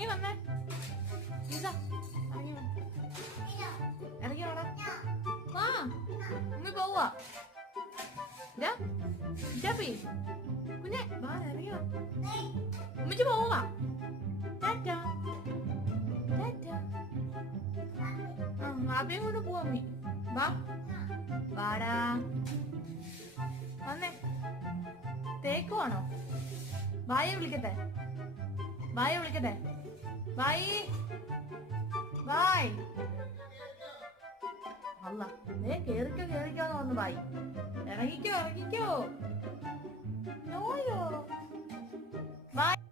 ഇറങ്ങി വന്നേ. ഇതാ ഇറങ്ങി വന്നേ. ഇറങ്ങി വേണം. വാ ഉമ്മി പോവാ. കുഞ്ഞെ വാ ഇറങ്ങി വാ. ഉമ്മിച്ച് പോവാ. ടാറ്റാ ടാറ്റാ. വാപ്പയും കൊണ്ട് പോവാ ഉമ്മി. വാ വാടാ വന്നേ. തേക്കുവാണോ? വായെ വിളിക്കട്ടെ. വായ വിളിക്കട്ടെ. വായി വായ്. അല്ല കേറിക്കോ കേറിക്കോന്ന് വന്ന് വായി. ഇറങ്ങിക്കോ ഇറങ്ങിക്കോ. നോയോ വായ്.